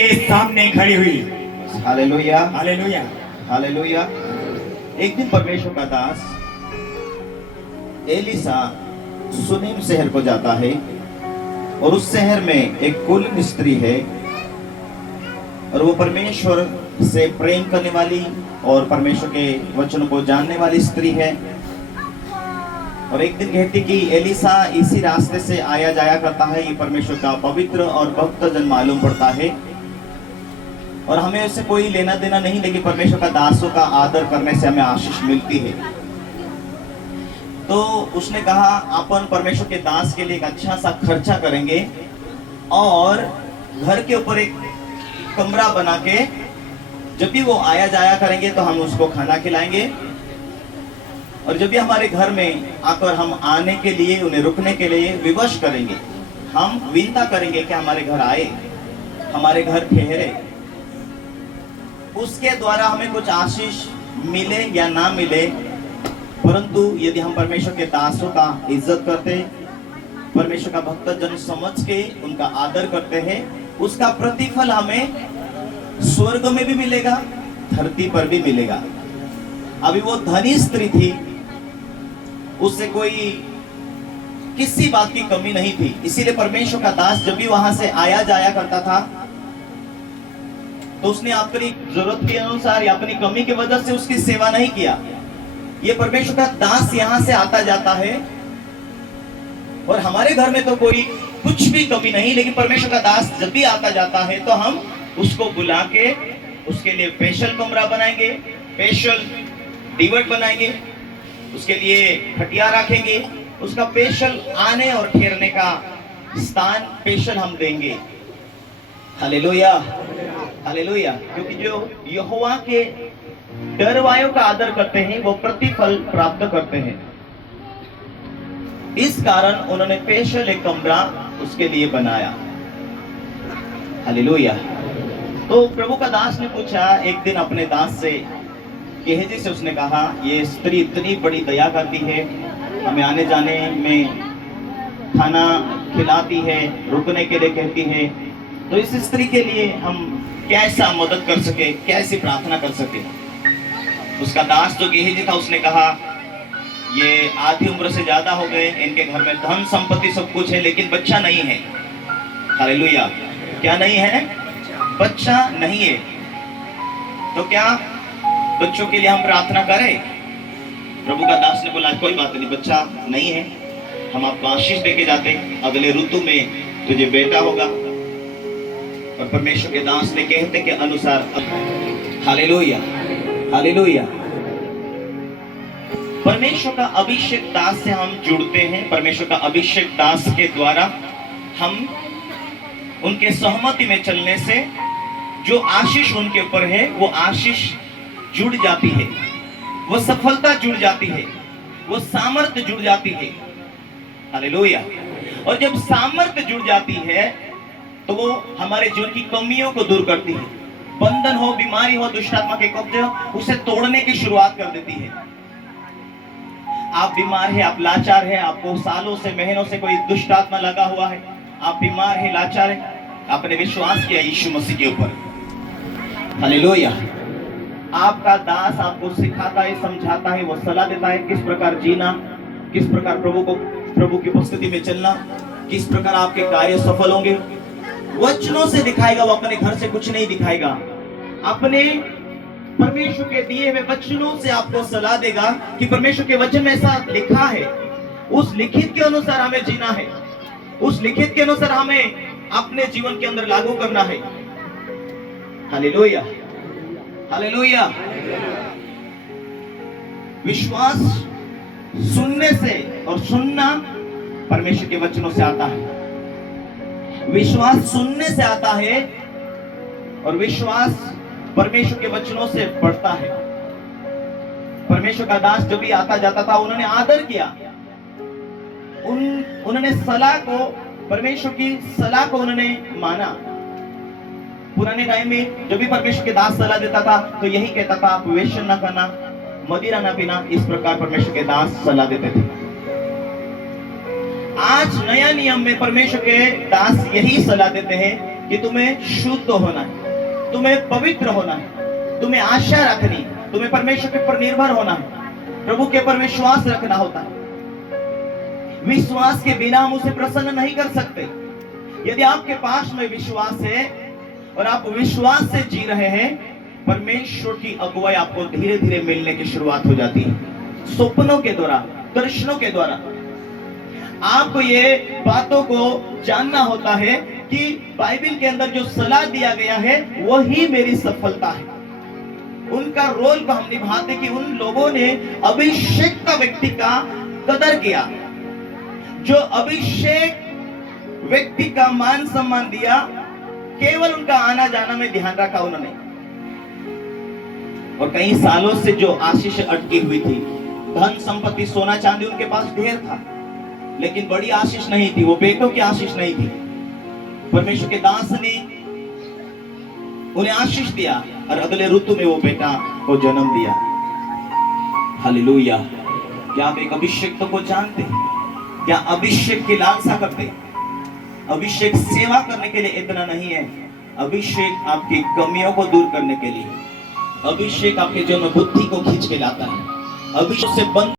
के सामने खड़ी हुई। Hallelujah, hallelujah. हालेलुया। एक दिन परमेश्वर का दास एलिसा सुनेम शहर को जाता है और उस शहर में एक कुलीन स्त्री है और वो परमेश्वर से प्रेम करने वाली और परमेश्वर के वचनों को जानने वाली स्त्री है। और एक दिन कहती कि एलिसा इसी रास्ते से आया जाया करता है, ये परमेश्वर का पवित्र और भक्त जन मालूम पड़ता है और हमें उससे कोई लेना देना नहीं, लेकिन परमेश्वर का दासों का आदर करने से हमें आशीष मिलती है। तो उसने कहा अपन परमेश्वर के दास के लिए एक अच्छा सा खर्चा करेंगे और घर के ऊपर एक कमरा बना के जब भी वो आया जाया करेंगे तो हम उसको खाना खिलाएंगे और जब भी हमारे घर में आकर हम आने के लिए उन्हें रुकने के लिए विवश करेंगे, हम विनता करेंगे कि हमारे घर आए, हमारे घर ठहरे, उसके द्वारा हमें कुछ आशीष मिले या ना मिले, परंतु यदि हम परमेश्वर के दासों का इज्जत करते, परमेश्वर का भक्त जन समझ के उनका आदर करते हैं, उसका प्रतिफल हमें स्वर्ग में भी मिलेगा, धरती पर भी मिलेगा। अभी वो धनी स्त्री थी, उससे कोई किसी बात की कमी नहीं थी, इसीलिए परमेश्वर का दास जब भी वहां से आया जाया करता था तो उसने अपनी जरूरत के अनुसार या अपनी कमी की वजह से उसकी सेवा नहीं किया। ये परमेश्वर का दास यहाँ से आता जाता है और हमारे घर में तो कोई कुछ भी कमी नहीं, लेकिन परमेश्वर का दास जब भी आता जाता है तो हम उसको बुला के उसके लिए स्पेशल कमरा बनाएंगे, स्पेशल डिवट बनाएंगे, उसके लिए खटिया रखेंगे, उसका स्पेशल आने और ठहरने का स्थान स्पेशल हम देंगे। Hallelujah, hallelujah. क्योंकि जो यहोवा के डरवायों का आदर करते हैं वो प्रतिफल प्राप्त करते हैं। इस कारण उन्होंने स्पेशल एक कमरा उसके लिए बनाया। हालेलुया। तो प्रभु का दास ने पूछा एक दिन अपने दास से, गेहजी से उसने कहा, ये स्त्री इतनी बड़ी दया करती है, हमें आने जाने में खाना खिलाती है, रुकने के लिए कहती है, तो इस स्त्री के लिए हम कैसा मदद कर सके, कैसी प्रार्थना कर सके। उसका दास जो गेहजी था उसने कहा, ये आधी उम्र से ज्यादा हो गए, इनके घर में धन संपत्ति सब कुछ है लेकिन बच्चा नहीं है। हालेलुया। क्या नहीं है? बच्चा नहीं है। तो क्या बच्चों के लिए हम प्रार्थना करें? प्रभु का दास ने बोला कोई बात नहीं, बच्चा नहीं है, हम आपको आशीष देके जाते, अगले ऋतु में तुझे बेटा होगा। और परमेश्वर के दास ने कहते के अनुसार, हालेलुया, हालेलुया। परमेश्वर का अभिषेक दास से हम जुड़ते हैं। परमेश्वर का अभिषेक दास के द्वारा हम उनके सहमति में चलने से जो आशीष उनके ऊपर है वो आशीष जुड़ जाती है, वो सफलता जुड़ जाती है, वो सामर्थ्य जुड़ जाती है। हालेलुया। और जब सामर्थ्य जुड़ जाती है तो वो हमारे जीवन की कमियों को दूर करती है। बंधन हो, बीमारी हो, दुष्ट आत्मा के कब्जे हो, उसे तोड़ने की शुरुआत कर देती है। आप बीमार है, आप लाचार है, आपको सालों से महीनों से कोई दुष्ट आत्मा लगा हुआ है, आप बीमार है, लाचार है, आपने विश्वास किया यीशु मसीह के ऊपर। हालेलुया। आपका दास आपको सिखाता है, समझाता है, वो सलाह देता है किस प्रकार जीना, किस प्रकार प्रभु की उपस्थिति में चलना, किस प्रकार आपके कार्य सफल होंगे। वचनों से दिखाएगा, वो अपने घर से कुछ नहीं दिखाएगा, अपने परमेश्वर के दिए हुए वचनों से आपको सलाह देगा कि परमेश्वर के वचन में ऐसा लिखा है, उस लिखित के अनुसार हमें जीना है, उस लिखित के अनुसार हमें अपने जीवन के अंदर लागू करना है। Hallelujah, hallelujah. विश्वास सुनने से, और सुनना परमेश्वर के वचनों से आता है। विश्वास सुनने से आता है और विश्वास परमेश्वर के वचनों से बढ़ता है। परमेश्वर का दास जब भी आता जाता था उन्होंने आदर किया, उन्होंने सलाह को, परमेश्वर की सलाह को उन्होंने माना। पुराने टाइम में जब भी परमेश्वर के दास सलाह देता था तो यही कहता था, आप वेश्या न करना, मदिरा न पीना, इस प्रकार परमेश्वर के दास सलाह देते थे। आज नया नियम में परमेश्वर के दास यही सलाह देते हैं कि तुम्हें शुद्ध होना है, तुम्हें पवित्र होना है, तुम्हें आशा रखनी, तुम्हें परमेश्वर के ऊपर निर्भर होना है, प्रभु के ऊपर विश्वास रखना होता है। विश्वास के बिना हम उसे प्रसन्न नहीं कर सकते। यदि आपके पास में विश्वास है और आप विश्वास से जी रहे हैं, परमेश्वर की अगुवाई आपको धीरे धीरे मिलने की शुरुआत हो जाती है, स्वप्नों के द्वारा, दर्शनों के द्वारा। आपको ये बातों को जानना होता है कि बाइबल के अंदर जो सलाह दिया गया है वही मेरी सफलता है। उनका रोल को हम निभाते कि उन लोगों ने अभिषेक का व्यक्ति का कदर किया, जो अभिषेक व्यक्ति का मान सम्मान दिया, केवल उनका आना जाना में ध्यान रखा उन्होंने। और कई सालों से जो आशीष अटकी हुई थी, धन संपत्ति सोना चांदी उनके पास ढेर था, लेकिन बड़ी आशीष नहीं थी, वो बेटों की आशीष नहीं थी। परमेश्वर के दास ने उन्हें आशीष दिया और अगले ऋतु में वो बेटा को जन्म दिया। हालेलुया। क्या आप एक अभिषेक को जानते हैं? क्या अभिषेक की लालसा करते हैं? अभिषेक सेवा करने के लिए इतना नहीं है, अभिषेक आपकी कमियों को दूर करने के लिए, अभिषेक आपके जीवन में बुद्धि को खींच के लाता है, अभिषेक से बंद